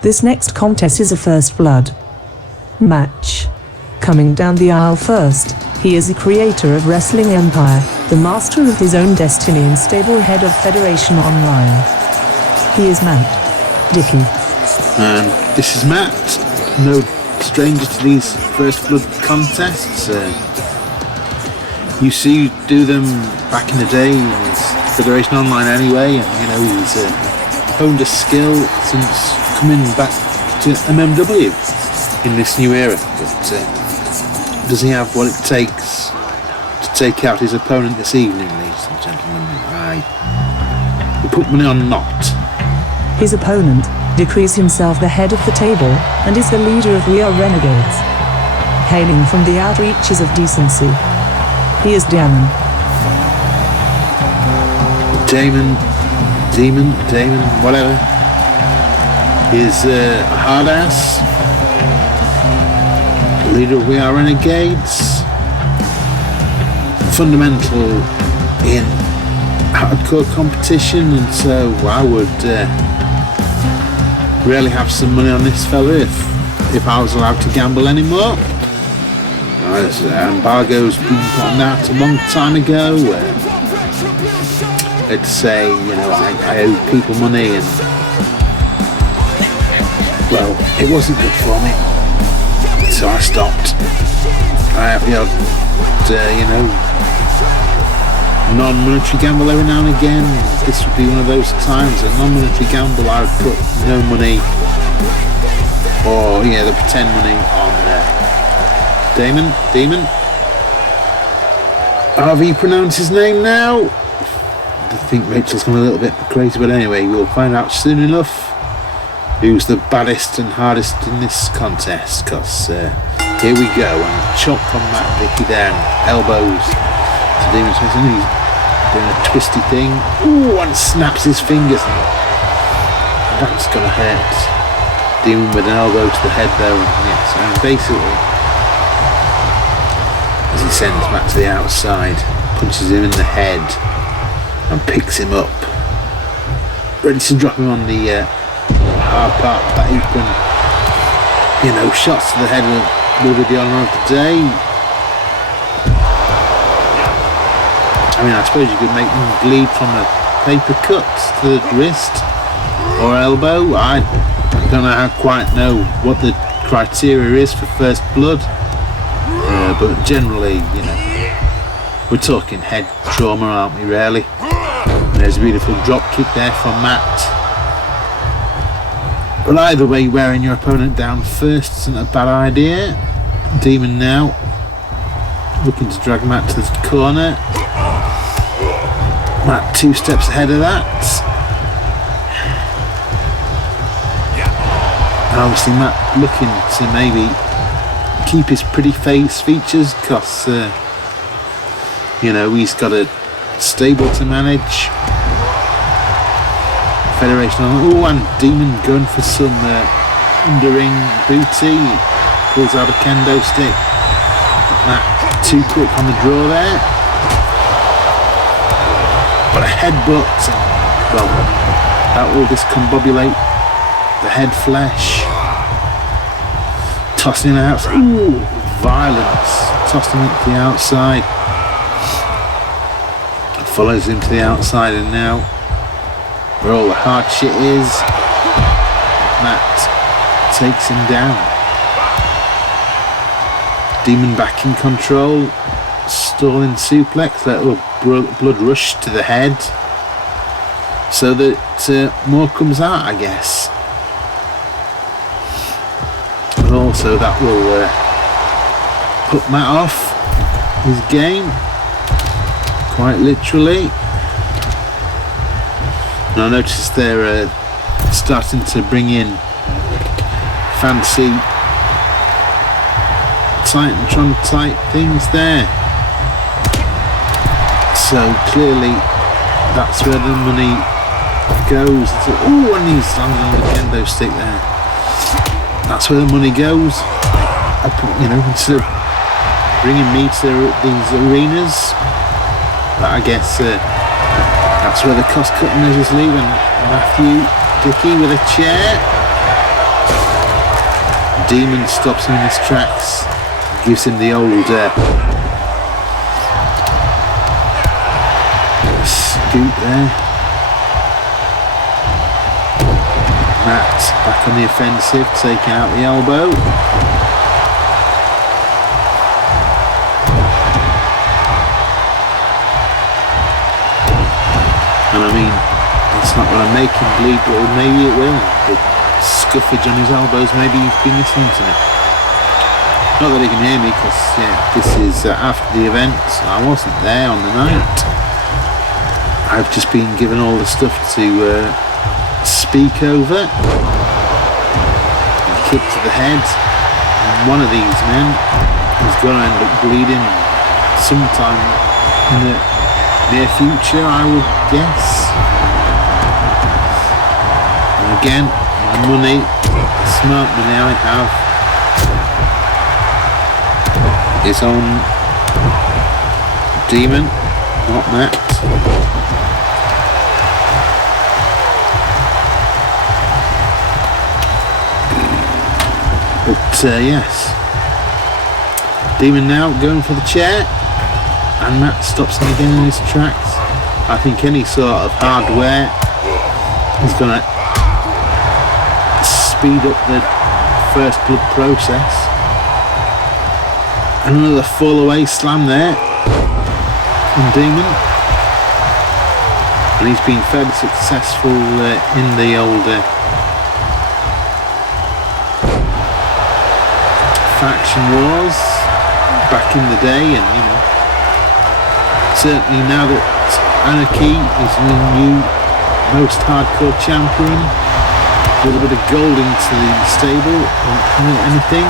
This next contest is a first blood match. Coming down the aisle first, he is the creator of Wrestling MPire, the master of his own destiny and stable head of Federation Online. He is Matt. Dickie. This is Matt, no stranger to these first blood contests. You see, you do them back in the day, in Federation Online anyway, and he's honed a skill since coming back to MMW in this new era. But does he have what it takes to take out his opponent this evening, ladies and gentlemen? We put money on not. His opponent decrees himself the head of the table and is the leader of We Are Renegades. Hailing from the outreaches of decency, he is Deamon. Deamon, whatever. He's a hard ass, leader of We Are Renegades, fundamental in hardcore competition, and so I would really have some money on this fella if I was allowed to gamble anymore. Embargo's been put on that a long time ago. Let's say, I owe people money, and well, it wasn't good for me, so I stopped. I have the odd, non-monetary gamble every now and again. This would be one of those times. A non-monetary gamble, I would put no money, or the pretend money on Deamon. However you pronounce his name now. I think Rachel's gone a little bit crazy, but anyway, we'll find out soon enough who's the baddest and hardest in this contest, because here we go, and chop from Matt Dickie down, elbows to Deamon's face, and he's doing a twisty thing, and snaps his fingers, and that's gonna hurt Deamon with an elbow to the head there, and basically, as he sends Matt to the outside, punches him in the head, and picks him up, ready to drop him on the hard part of that apron. Shots to the head will be the honour of the day. I suppose you could make them bleed from a paper cut to the wrist or elbow. I don't quite know what the criteria is for first blood, but generally, we're talking head trauma, aren't we, really? And there's a beautiful drop kick there from Matt. But either way, wearing your opponent down first isn't a bad idea. Deamon now looking to drag Matt to the corner. Matt 2 steps ahead of that. And obviously Matt looking to maybe keep his pretty face features, because he's got a stable to manage. Federation and Deamon going for some underring booty. Pulls out a kendo stick. Matt too quick on the draw there. But a headbutt, well, that will discombobulate the head flesh. Tossing him out. Violence. Tossing him to the outside. Follows him to the outside, and now where all the hard shit is, Matt takes him down. Deamon back in control, stalling suplex, that little blood rush to the head, so that more comes out, I guess. But also that will put Matt off his game, quite literally. And I noticed they're starting to bring in fancy Titantron type things there. So clearly that's where the money goes. And he's landing on the kendo stick there. That's where the money goes. Instead of bringing me to these arenas, but I guess that's where the cost-cutting measures leave. And Matthew Dickie with a chair. Deamon stops him in his tracks, gives him the old scoot there. Matt back on the offensive, taking out the elbow. And I mean, it's not going to make him bleed, but maybe it will. The scuffage on his elbows, maybe he's been listening to me. Not that he can hear me, because this is after the event. I wasn't there on the night. I've just been given all the stuff to speak over. A kick to the head. And one of these men is going to end up bleeding sometime in the near future, I would guess. And again, my money, smart money I have, is on Deamon, not Matt. But yes, Deamon now going for the chair, and Matt stops him again in his tracks. I think any sort of hardware is going to speed up the first blood process. And another fall away slam there from Deamon, and he's been fairly successful in the older faction wars back in the day, and you know, certainly now that Anarchy is the new most hardcore champion, with a bit of gold into the stable or anything.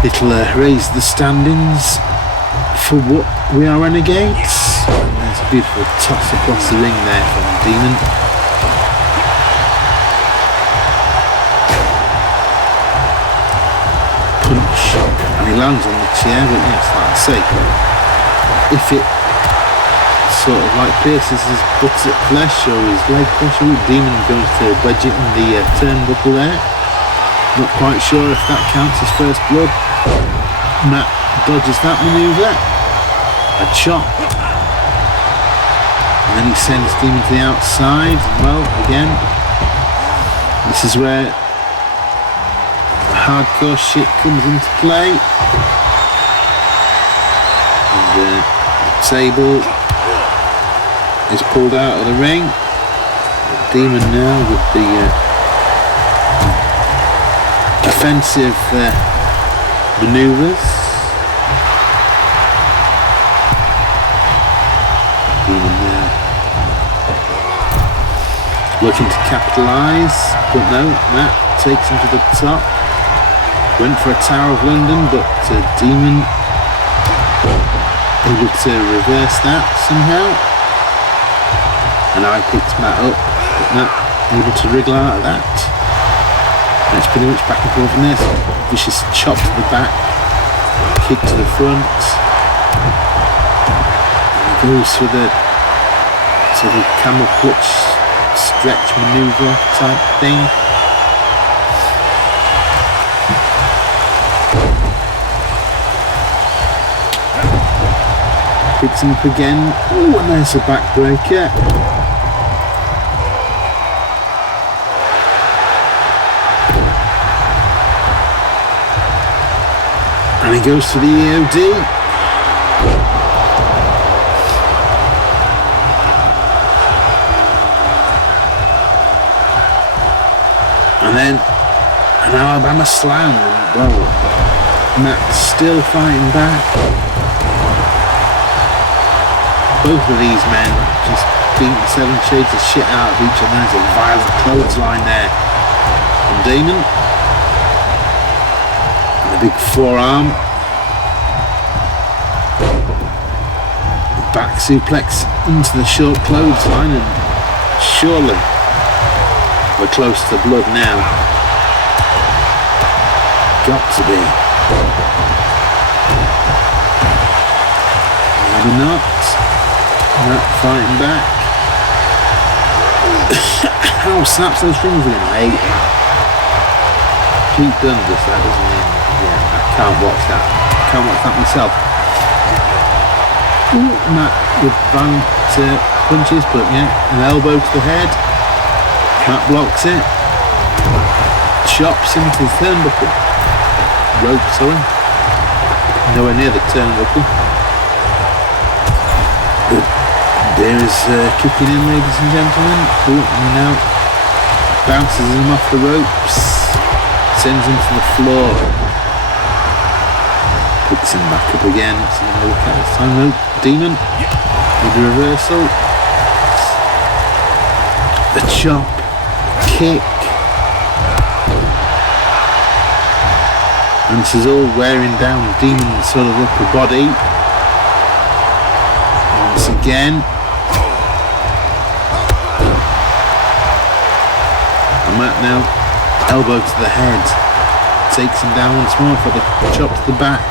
It'll raise the standings for what we are Renegades. And there's a beautiful toss across the ring there from Deamon. Punch, and he lands on the chair, but yes, like I say, if it sort of like pierces his buttock flesh or his leg flesh, Deamon goes to wedge it in the turnbuckle there. Not quite sure if that counts as first blood. Matt dodges that manoeuvre. A chop. And then he sends Deamon to the outside. Well, again, this is where hardcore shit comes into play. And the table is pulled out of the ring. Deamon now with the offensive manoeuvres. Deamon there looking to capitalise, but no, Matt takes him to the top. Went for a Tower of London, but Deamon able to reverse that somehow. And I picked Matt up, but Matt able to wriggle out of that. And it's pretty much back and forth from this. Vicious chop to the back, kick to the front. And he goes for the sort of camel clutch stretch manoeuvre type thing. Picks him up again. Ooh, and there's a backbreaker. And he goes for the EOD. And then an Alabama slam. Well, Matt's still fighting back. Both of these men just beating 7 shades of shit out of each other. There's a violent clothesline there from Deamon. And a big forearm. Back suplex into the short clothesline, and surely we're close to blood now. Got to be. Maybe not. Not fighting back. How snaps those strings again? I hate that. Pete Dunn does that, doesn't he? Yeah, I can't watch that. I can't watch that myself. Ooh, Matt with violent punches, but yeah, an elbow to the head. Matt blocks it. Chops into the turnbuckle. Rope, sorry. Nowhere near the turnbuckle. There is kicking in, ladies and gentlemen. Ooh, and now bounces him off the ropes. Sends him to the floor. Picks him back up again. So look at this time. No, Deamon with the reversal. The chop. Kick. And this is all wearing down Deamon's sort of upper body. Once again. And Matt now, elbow to the head. Takes him down once more for the chop to the back.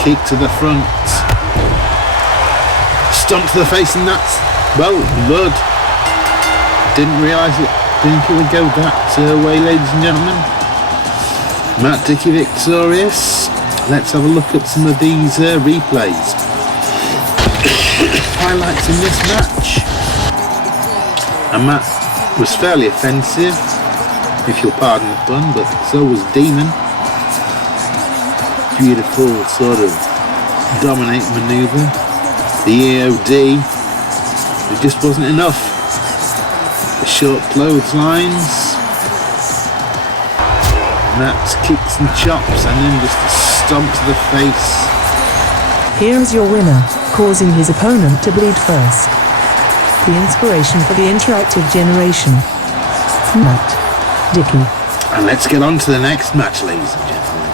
Kick to the front. Stomp to the face, and that's, well, blood. Didn't realise it. Didn't think it would go that way, ladies and gentlemen. Matt Dickie victorious. Let's have a look at some of these replays. Highlights in this match. And Matt was fairly offensive, if you'll pardon the pun, but so was Deamon. Beautiful sort of dominate manoeuvre. The EOD, it just wasn't enough. The short clotheslines. Matt's kicks and chops, and then just a stomp to the face. Here is your winner, causing his opponent to bleed first. The inspiration for the interactive generation, Matt Dickie. And let's get on to the next match, ladies and gentlemen.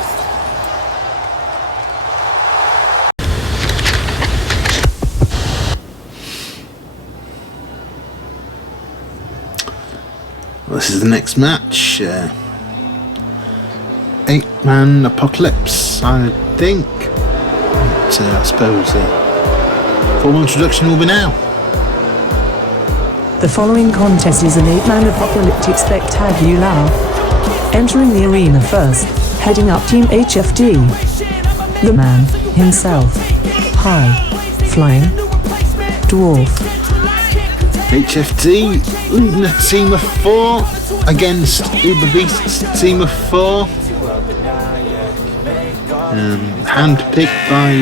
Well, this is the next match. 8-man Apocalypse, I think. But, I suppose formal introduction will be now. The following contest is an 8-man Apocalyptic Spec-Tag-ular. Entering the arena first, heading up Team H.F.D. The man himself. High Flying Dwarf. H.F.D. leading a team of 4 against Uber Beast's team of 4. Hand-picked by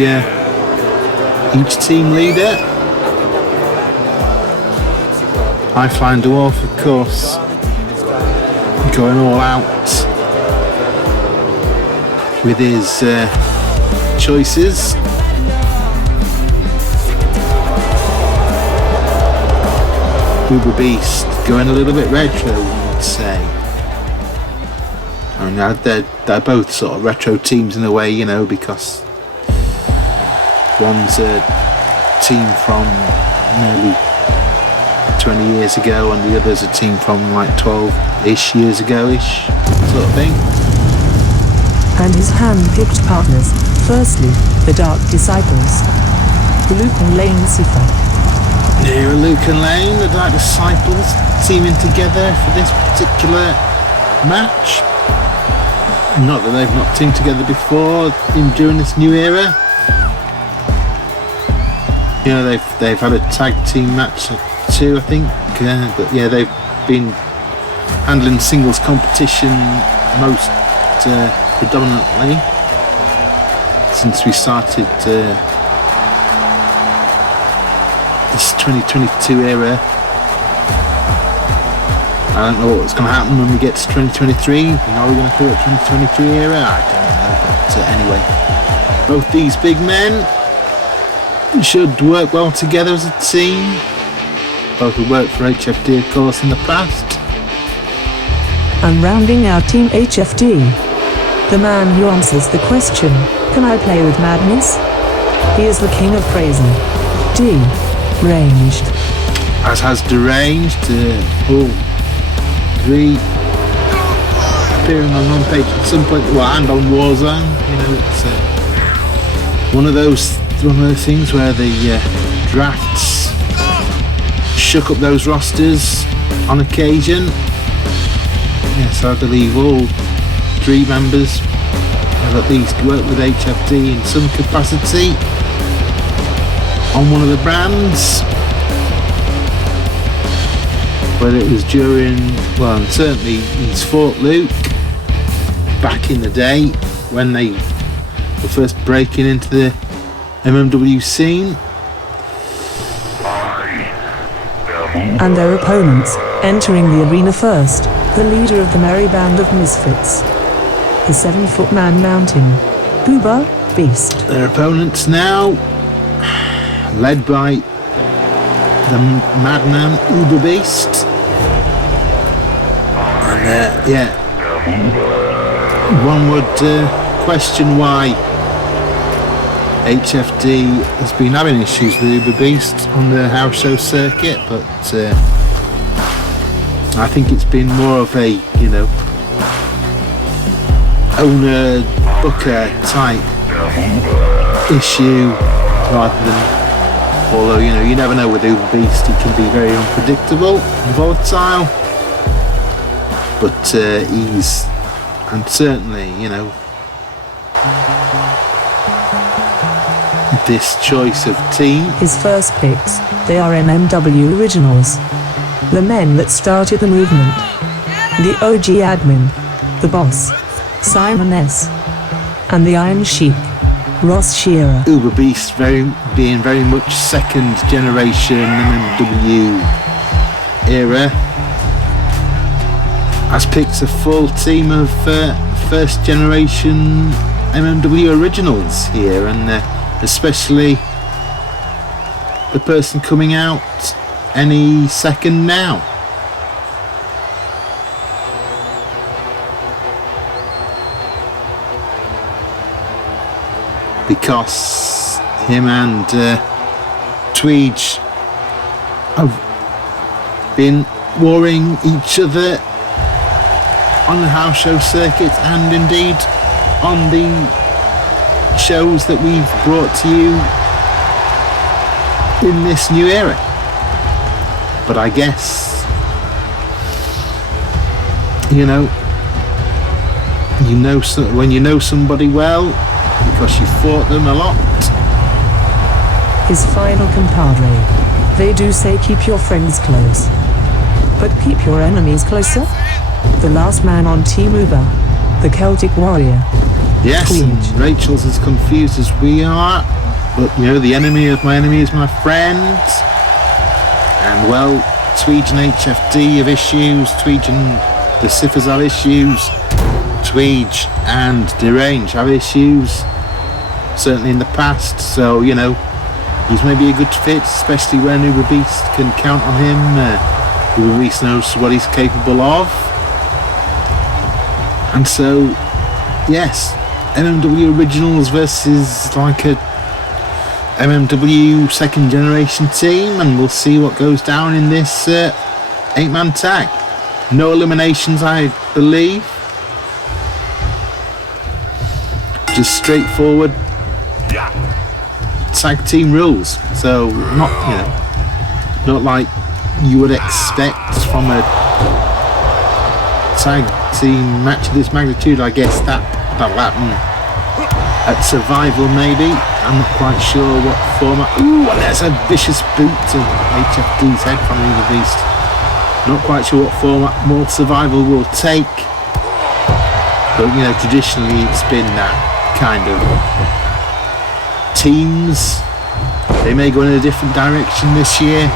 each team leader. High Flying Dwarf, of course, going all out with his choices. Uber Beast going a little bit retro, one would say. I mean, they're both sort of retro teams in a way, you know, because one's a team from nearly 20 years ago and the other's a team from like 12-ish years ago-ish sort of thing. And his hand-picked partners, firstly, the Dark Disciples, Luke and Lane Sifa. Here are Luke and Lane, the Dark Disciples, teaming together for this particular match. Not that they've not teamed together before during this new era. You know, they've had a tag team match too, I think. But yeah, they've been handling singles competition most predominantly since we started this 2022 era. I don't know what's going to happen when we get to 2023. Are we going to call it 2023 era? I don't know. But anyway, both these big men should work well together as a team. Both have worked for H.F.D, of course, in the past. And rounding out Team H.F.D, the man who answers the question, can I play with madness? He is the king of crazy. Deranged. As has Deranged. All 3 appearing on one page at some point. Well, and on Warzone. You know, it's one of those things where the drafts shook up those rosters on occasion. Yes, I believe all 3 members have at least worked with H.F.D in some capacity on one of the brands. Whether it was during, well, and certainly he's fought Luke back in the day when they were first breaking into the MMW scene. And their opponents, entering the arena first, the leader of the merry band of misfits, the 7-foot man mountain, Uber Beast. Their opponents now, led by the madman Uber Beast. And one would question why H.F.D has been having issues with Uber Beast on the house show circuit, but I think it's been more of a, owner booker type issue rather than, although you never know with Uber Beast, he can be very unpredictable and volatile, but he's, and certainly this choice of team. His first picks, they are MMW Originals. The men that started the movement. The OG admin. The boss. Simon S. And the Iron Sheik. Ross Shearer. Uber Beast being very much second generation MMW era. Has picked a full team of first generation MMW Originals here, and especially the person coming out any second now. Because him and Tweed have been warring each other on the house show circuit and indeed on the shows that we've brought to you in this new era. But I guess when you know somebody well because you fought them a lot. His final compadre. They do say keep your friends close, but keep your enemies closer. The last man on Team Uber, the Celtic warrior. Yes, Tweed. and Rachel's as confused as we are, but the enemy of my enemy is my friend. And well, Tweed and H.F.D have issues, Tweed and the Ciphers have issues, Tweed and Derange have issues, certainly in the past, so he's maybe a good fit, especially when Uber Beast can count on him. Uber Beast knows what he's capable of. And so, yes, MMW Originals versus like a MMW second generation team, and we'll see what goes down in this 8-man tag. No eliminations, I believe. Just straightforward tag team rules. So not like you would expect from a tag team match of this magnitude. I guess that'll happen at Survival maybe. I'm not quite sure what format. Ooh, and there's a vicious boot to H.F.D's head from the Beast. Not quite sure what format more Survival will take, but traditionally it's been that kind of teams. They may go in a different direction this year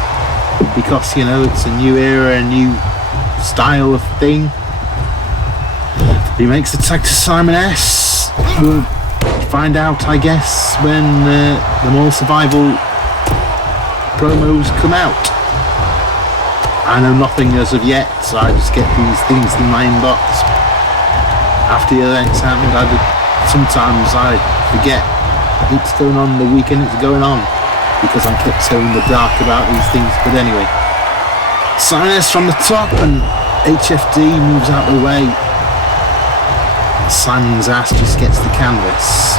because it's a new era, a new style of thing. He makes the tag to Simon S. We'll find out, I guess, when the more Survival promos come out. I know nothing as of yet, so I just get these things in my inbox after the events happened. Sometimes I forget it's going on the weekend it's going on because I'm kept so in the dark about these things. But anyway, Simon S from the top and H.F.D moves out of the way. Simon's ass just gets the canvas.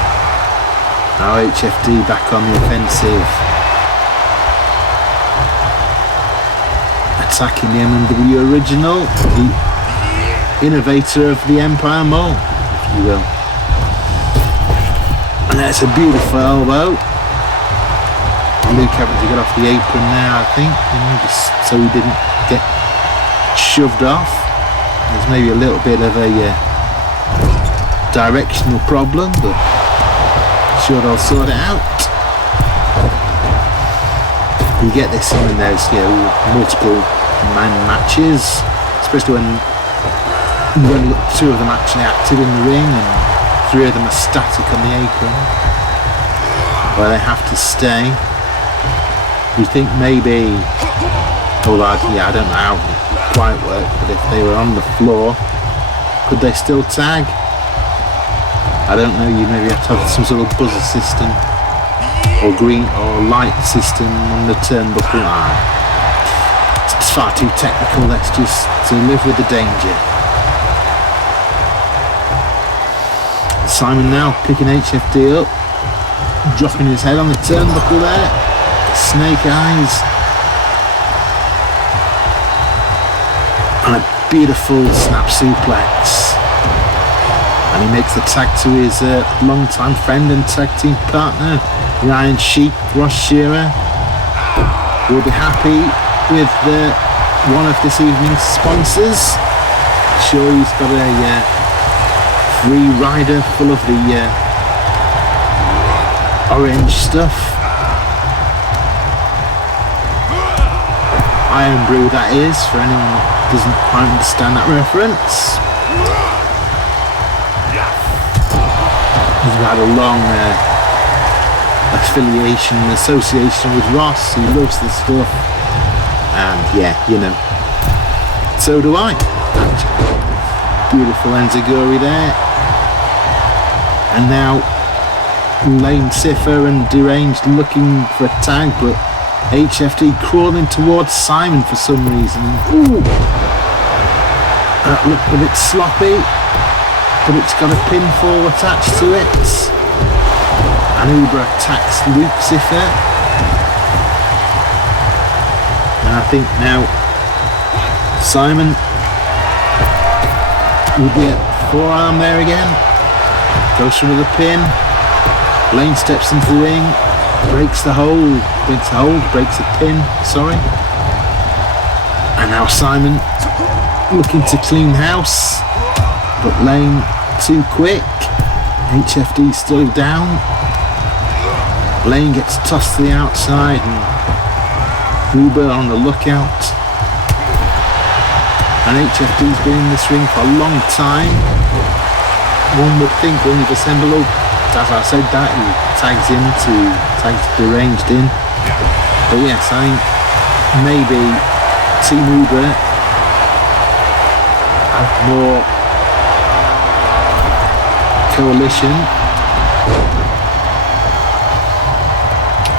Now H.F.D back on the offensive. attacking the MMW original, the innovator of the MPire mold, if you will. And that's a beautiful elbow. Luke having to get off the apron now, I think, just so he didn't get shoved off. There's maybe a little bit of a directional problem, but I'm sure they'll sort it out. You get this when there's multiple man matches, especially when two of them actually active in the ring and three of them are static on the apron, where they have to stay. You think maybe, I don't know how it quite worked, but if they were on the floor, could they still tag? I don't know, you maybe have to have some sort of buzzer system or green or light system on the turnbuckle. It's far too technical, let's just live with the danger. Simon now picking H.F.D up, dropping his head on the turnbuckle there. Snake eyes. And a beautiful snap suplex. And he makes the tag to his long-time friend and tag team partner, the Iron Sheik, Ross Shearer. We'll be happy with one of this evening's sponsors. Sure, he's got a free rider full of the orange stuff. Iron Brew, that is, for anyone who doesn't quite understand that reference. He's had a long association with Ross. He loves the stuff, and so do I. Beautiful enziguri there, and now Lane Cipher and Deranged looking for a tag, but H.F.D crawling towards Simon for some reason. Ooh! That looked a bit sloppy, but it's got a pinfall attached to it. And Uber attacks Luke Cipher. And I think now Simon will be at forearm there again. Goes for another pin. Lane steps into the ring. Breaks the hold, breaks the pin, and now Simon looking to clean house, but Lane too quick. H.F.D still down. Lane gets tossed to the outside and Uber on the lookout, and H.F.D's been in this ring for a long time. One would think when you've assembled, as I said that, he tags Deranged in. But yes, I think maybe Team Uber have more coalition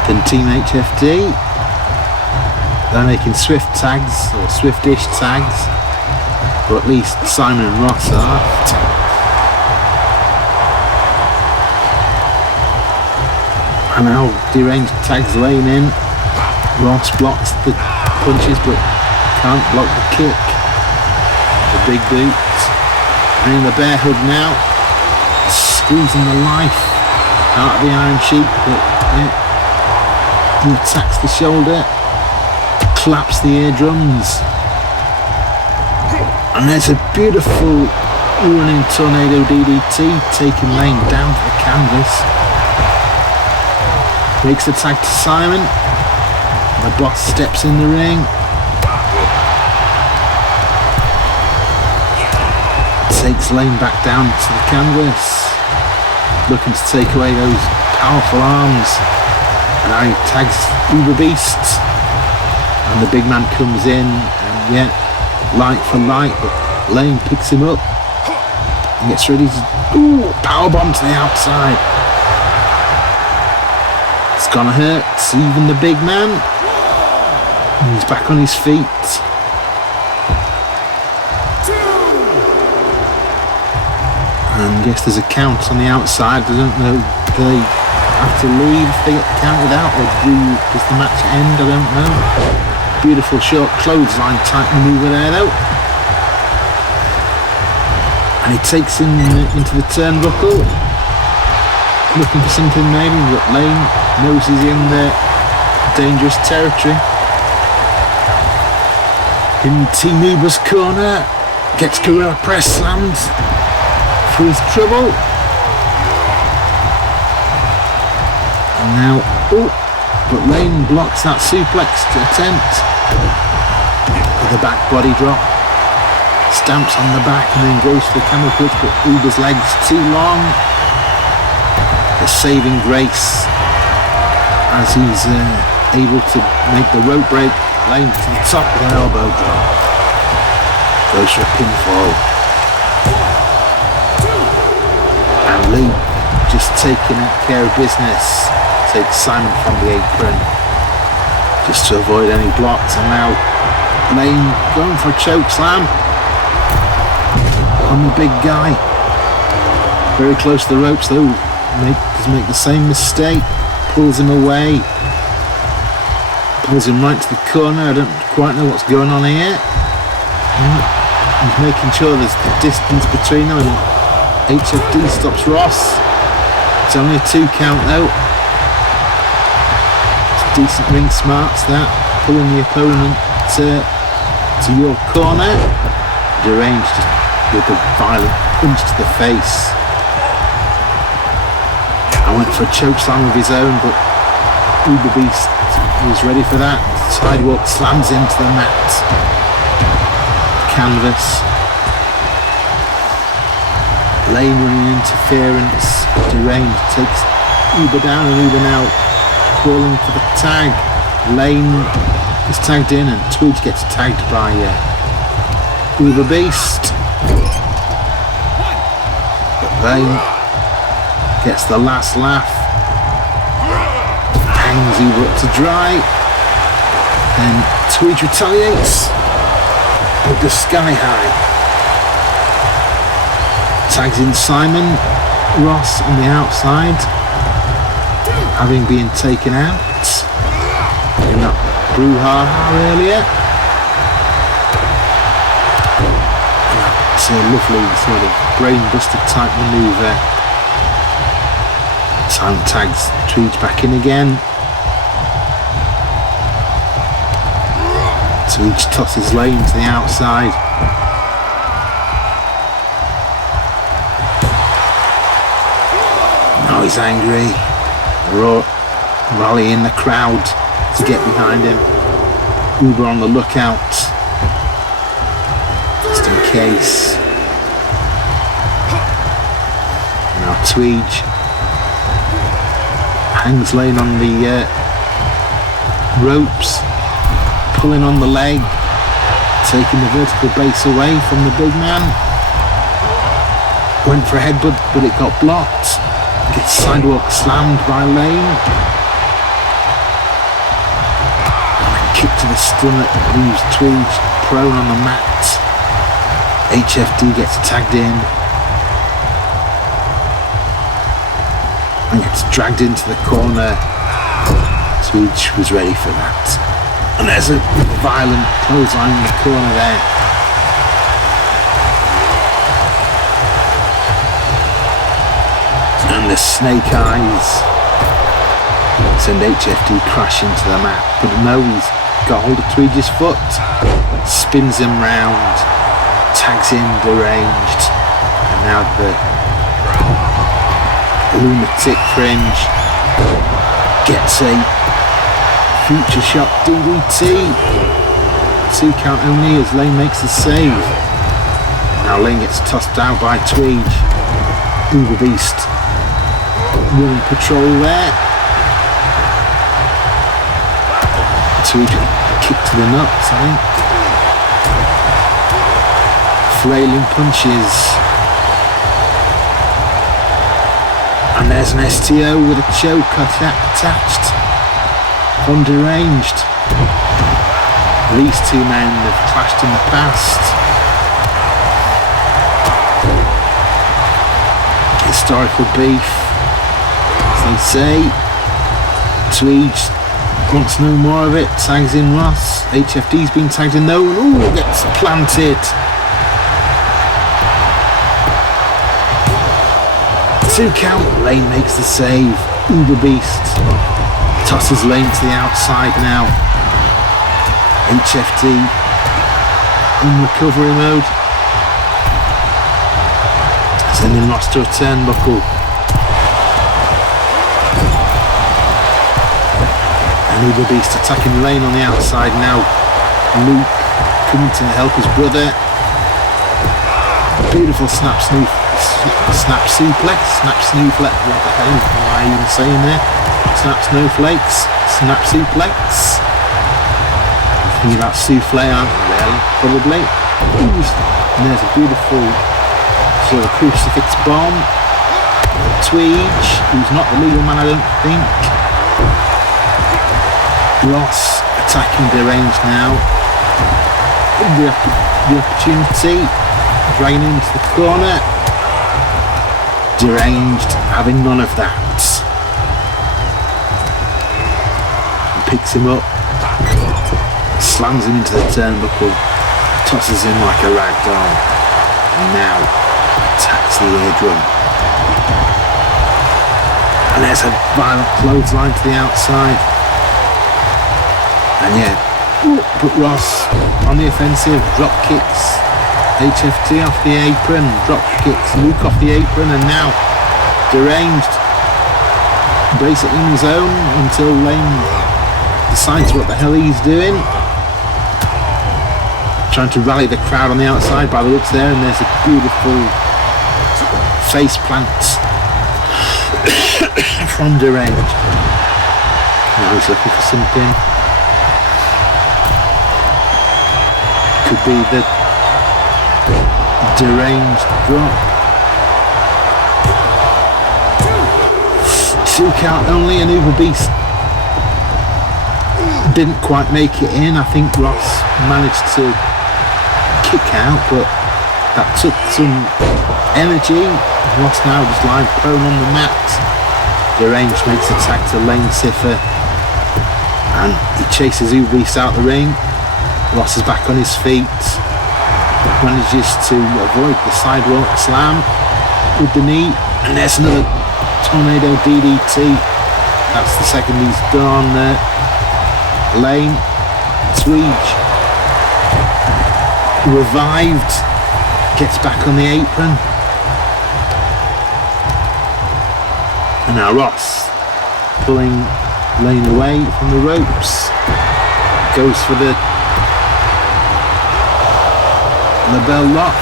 than Team H.F.D. They're making swift tags, or swiftish tags, or at least Simon and Ross are. And now Deranged tags Lane in. Ross blocks the punches but can't block the kick. The big boot. And in the bear hug now. Squeezing the life out of the Iron Sheik, but he attacks the shoulder. Claps the eardrums. And there's a beautiful running tornado DDT taking Lane down to the canvas. Makes the tag to Simon. The boss steps in the ring. Takes Lane back down to the canvas. Looking to take away those powerful arms. And now he tags Uber Beast. And the big man comes in. And light for light. But Lane picks him up. And gets ready to powerbomb to the outside. It's gonna hurt, even the big man. And he's back on his feet. And yes, there's a count on the outside. I don't know, do they have to leave if they get counted out, or does the match end? I don't know. Beautiful short clothesline type manoeuvre there though. And he takes him into the turnbuckle. Looking for something maybe, but Lane knows he's in the dangerous territory. In T-Nuba's corner, gets Gorilla Press slammed for his trouble. And now, but Lane blocks that suplex attempt with a back body drop. Stamps on the back and then goes for the camel clutch, but Uber's legs too long. A saving grace as he's able to make the rope break. Lane to the top with an elbow drop. Goes for a pinfall. And Lee just taking care of business. Takes Simon from the apron just to avoid any blocks, and now Lane going for a choke slam on the big guy. Very close to the ropes though. Does make the same mistake. Pulls him away. Pulls him right to the corner. I don't quite know what's going on here. He's making sure there's the distance between them, and H.F.D stops Ross. It's only a 2 count though. Decent ring smarts that, pulling the opponent to your corner. Deranged with a violent punch to the face. I went for a chokeslam of his own, but Uber Beast was ready for that. Sidewalk slams into the mat. Canvas. Lane running interference. Deranged takes Uber down, and Uber now calling for the tag. Lane is tagged in and Tweed gets tagged by Uber Beast. But Lane gets the last laugh. Hangs Uber up to dry. Then Tweed retaliates with the sky high. Tags in Simon. Ross on the outside, having been taken out in that brouhaha earlier. It's a lovely sort of brain-buster type manoeuvre. Simon tags Tweed back in again. Tweed tosses Lane to the outside. Now he's angry. Rallying the crowd to get behind him. Uber on the lookout, just in case. Now Tweed hangs Lane on the ropes, pulling on the leg, taking the vertical base away from the big man. Went for a headbutt, but it got blocked. Gets sidewalk slammed by Lane. And a kick to the stomach leaves Tweed prone on the mat. H.F.D gets tagged in and gets dragged into the corner. Tweed was ready for that. And there's a violent clothesline in the corner there. And the snake eyes send H.F.D crashing to the mat, but no, he's got hold of Tweed's foot, spins him round, tags in Deranged, and now the lunatic Fringe gets a future shot DDT. 2 count only as Lane makes the save. Now Lane gets tossed down by Tweed. Uber Beast running patrol there. Tweed kick to the nuts, I think. Flailing punches. And there's an STO with a choke attached from Deranged. These 2 men have clashed in the past. Historical beef, as they say. Tweed wants no more of it, tags in Ross. H.F.D's been tagged in though, and ooh, gets planted. 2 count, Lane makes the save. Uber Beast tosses Lane to the outside now. H.F.D in recovery mode. Sending Ross to a turnbuckle. And Uber Beast attacking Lane on the outside now. Luke coming to help his brother. Beautiful snap suplex, what the hell am I even saying there? Snap snowflakes, snap suplex. Thinking about souffle, aren't you really? Probably. And there's a beautiful sort of crucifix bomb. Tweege, who's not the legal man I don't think. Ross attacking Deranged now. The opportunity, dragging him into the corner. Deranged having none of that. And picks him up, slams him into the turnbuckle, tosses him like a rag doll, and now attacks the eardrum. And there's a violent clothesline to the outside. And yeah, but Ross on the offensive, drop kicks H.F.D off the apron, drop kicks Luke off the apron, and now Deranged basically in his own until Lane decides what the hell he's doing. Trying to rally the crowd on the outside by the looks there, and there's a beautiful face plant from Deranged. Now he's looking for something. Could be the Deranged drop. 2 count only, and Uber Beast didn't quite make it in. I think Ross managed to kick out, but that took some energy. Ross now just lying prone on the mat. Deranged makes a tag to Lane Siffer, and he chases Uber Beast out the ring. Ross is back on his feet, manages to avoid the sidewalk slam with the knee, and there's another tornado DDT. That's the second he's done on Lane. Tweege revived, gets back on the apron, and now Ross pulling Lane away from the ropes, goes for the bell lock.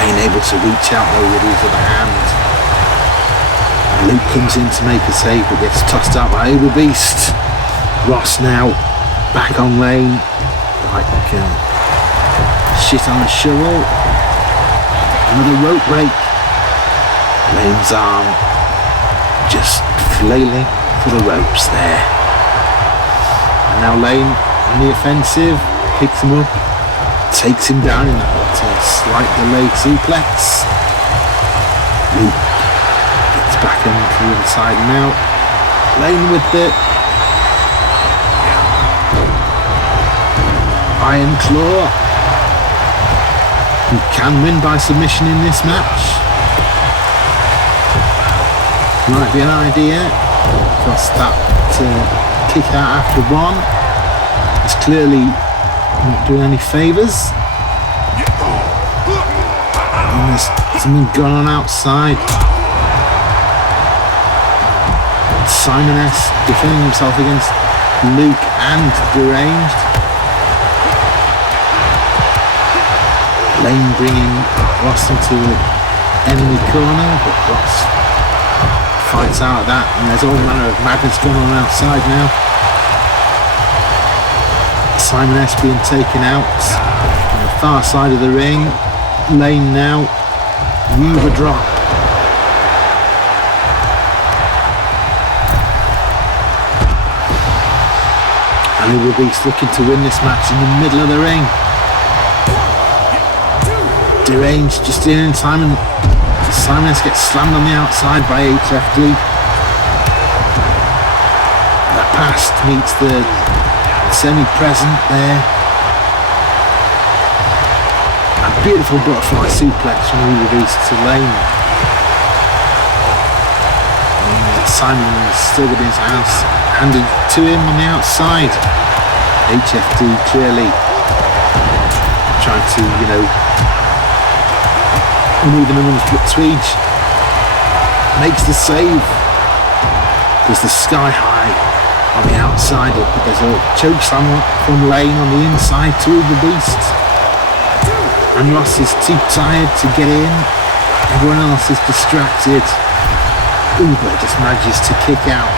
Lane able to reach out though with his other hand. Luke comes in to make a save but gets tossed out by Uber Beast. Ross now back on Lane like shit on a shovel. Another rope break. Lane's arm just flailing for the ropes there. And now Lane on the offensive, picks him up, takes him down in that slight delayed suplex. Luke gets back onto the other side now. Lane with the Iron Claw. He can win by submission in this match. Might be an idea, because that kick out after 1 is clearly not doing any favours. And there's something going on outside. Simon S defending himself against Luke and Deranged. Lane bringing Ross into the enemy corner, but Ross fights out of that, and there's all manner of madness going on outside now. Simon S being taken out on the far side of the ring. Lane now, Uber drop. And Uber Beast looking to win this match in the middle of the ring. Deranged just in time, and Simon S gets slammed on the outside by H.F.D. past meets the semi-present there. A beautiful butterfly suplex from Uber Beast to Lane. Simon's still with his hands handed to him on the outside. H.F.D clearly trying to, move in amongst Tweed. Makes the save. There's the sky high on the outside. There's a choke slam from Lane on the inside to the Beast. And Ross is too tired to get in. Everyone else is distracted. Uber just manages to kick out.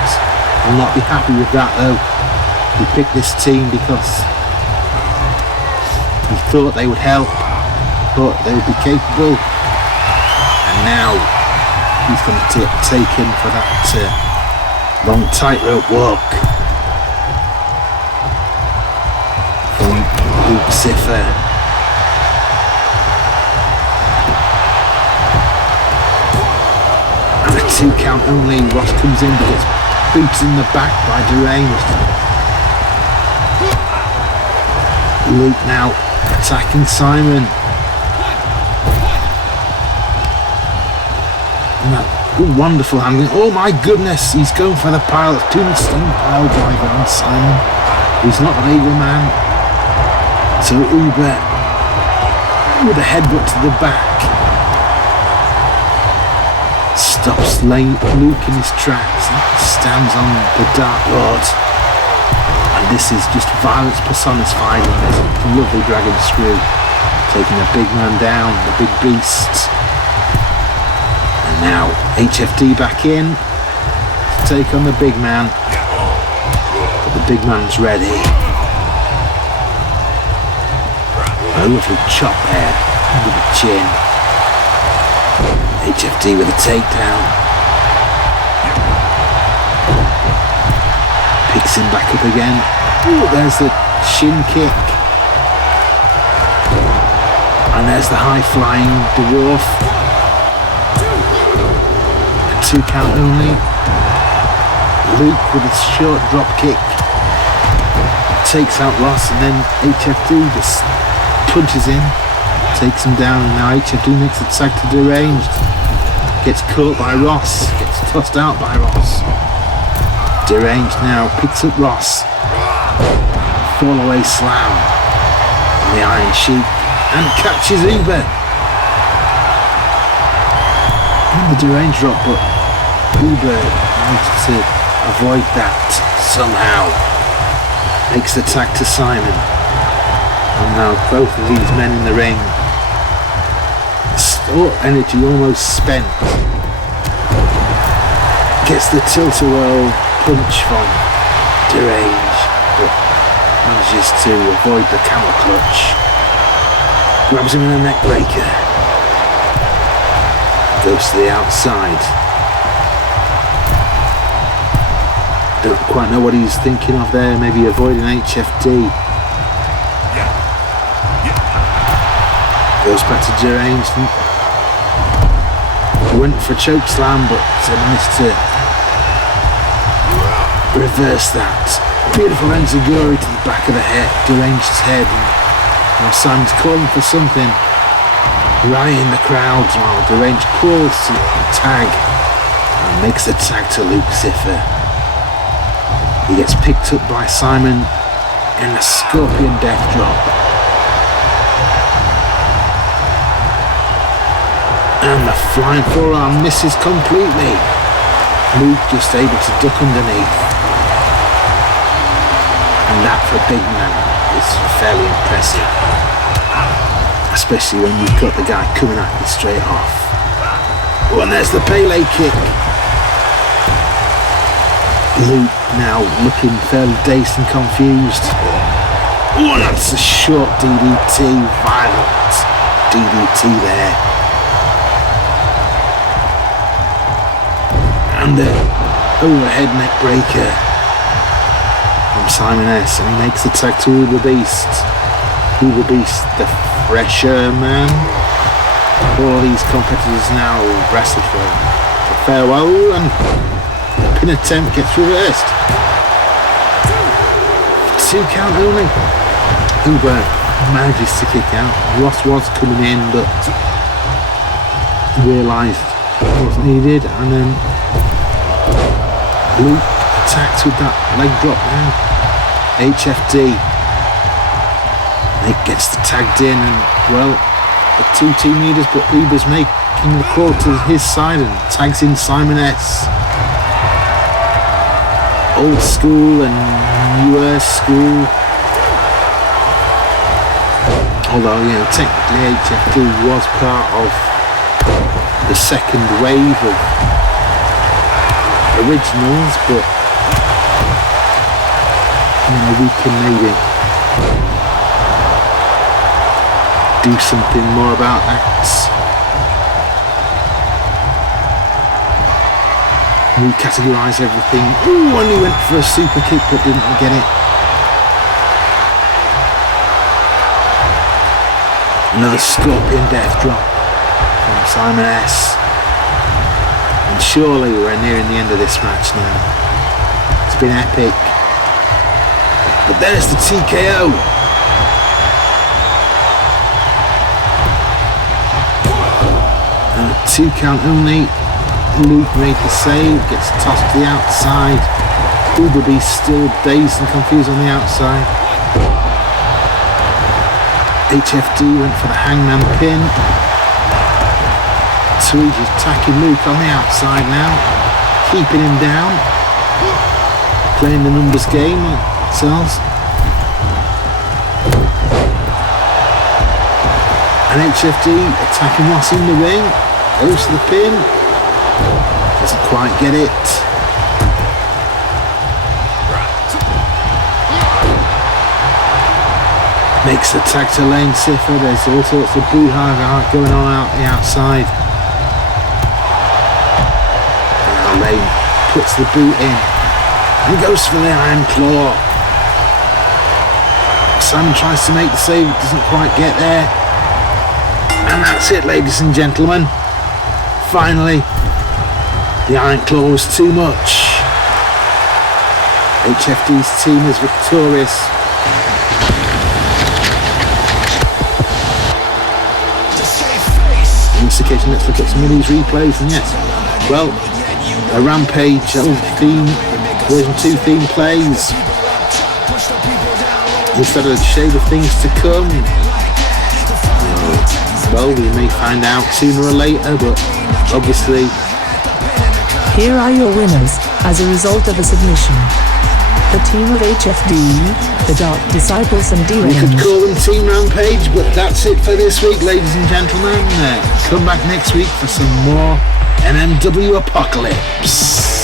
I'll not be happy with that though. He picked this team because he thought they would help, thought they would be capable, and now he's going to get taken for that long tightrope walk from Luke Ziffer. And a 2 count only. Ross comes in but gets booted in the back by Deranged. Luke now attacking Simon. Wonderful handling. Oh my goodness, he's going for the pile. Tombstone pile driver on Simon. He's not an able man. So Uber with a headbutt to the back stops Luke in his tracks and stands on the Dark Lord. And this is just violence personified in this lovely dragon screw, taking a big man down, the big beast. And now H.F.D back in to take on the big man. But the big man's ready. A lovely chop there under the chin. H.F.D with a takedown. Picks him back up again. Ooh, there's the shin kick. And there's the high flying dwarf. A 2 count only. Luke with a short drop kick. Takes out Ross, and then H.F.D just punches in. Takes him down, and now H.F.D makes the tag to Deranged. Gets caught by Ross. Gets tossed out by Ross. Deranged now picks up Ross. Fall away slam on the Iron Sheik and catches Uber. And the Deranged drop, but Uber managed to avoid that somehow. Makes the tag to Simon. And now both of these men in the ring. Energy almost spent. Gets the tilt-a-whirl punch from Deranged, but manages to avoid the camel clutch. Grabs him in a neck breaker. Goes to the outside. Don't quite know what he's thinking of there. Maybe avoiding H.F.D. Goes back to Deranged. Went for a choke slam, but managed to reverse that. Beautiful enziguri to the back of the head, Deranged's head. Now Simon's calling for something. Rallying the crowd while Deranged crawls to the tag and makes the tag to Luke Ziffer. He gets picked up by Simon in a scorpion death drop. And the flying forearm misses completely. Luke just able to duck underneath. And that for a big man is fairly impressive. Especially when you've got the guy coming at you straight off. Oh, and there's the Pele kick. Luke now looking fairly dazed and confused. Oh, that's a short DDT, violent DDT there. And the overhead neck breaker from Simon S. And he makes the tag to Uber Beast. Uber Beast, the fresher man. All these competitors now wrestle for a farewell, and the pin attempt gets reversed. 2 count only. Uber manages to kick out. Ross was coming in, but realised it wasn't needed, and then Luke attacks with that leg drop now. H.F.D. It gets the tagged in, and well, the 2 team leaders, but Uber's making the call to his side and tags in Simon S. Old school and newer school. Although, you know, technically H.F.D was part of the second wave of originals, but you know, we can maybe do something more about that. Recategorise everything. Ooh, only went for a super kick but didn't get it. Another scorpion death drop from Simon S. And surely we're nearing the end of this match now. It's been epic. But there's the TKO. And a 2 count only. Luke made the save, gets tossed to the outside. Uberbeast still dazed and confused on the outside. H.F.D went for the hangman pin. Tweedy's attacking Luke on the outside now, keeping him down, playing the numbers game themselves. And H.F.D attacking Ross in the ring, goes to the pin, doesn't quite get it. Makes the tag to Lane Siffer. There's all sorts of brouhaha going on out the outside. Now Lane puts the boot in and goes for the Iron Claw. Sam tries to make the save, doesn't quite get there. And that's it, ladies and gentlemen. Finally, the Iron Claw was too much. H.F.D's team is victorious. On this occasion, let's look at some of these replays, and yes, well, a Rampage old theme, version 2 theme plays. Instead of shade of things to come, well, we may find out sooner or later, but obviously. Here are your winners, as a result of a submission. The team of H.F.D, the Dark Disciples and Deamon. We could call them Team Rampage, but that's it for this week, ladies and gentlemen. Come back next week for some more MMW Apocalypse.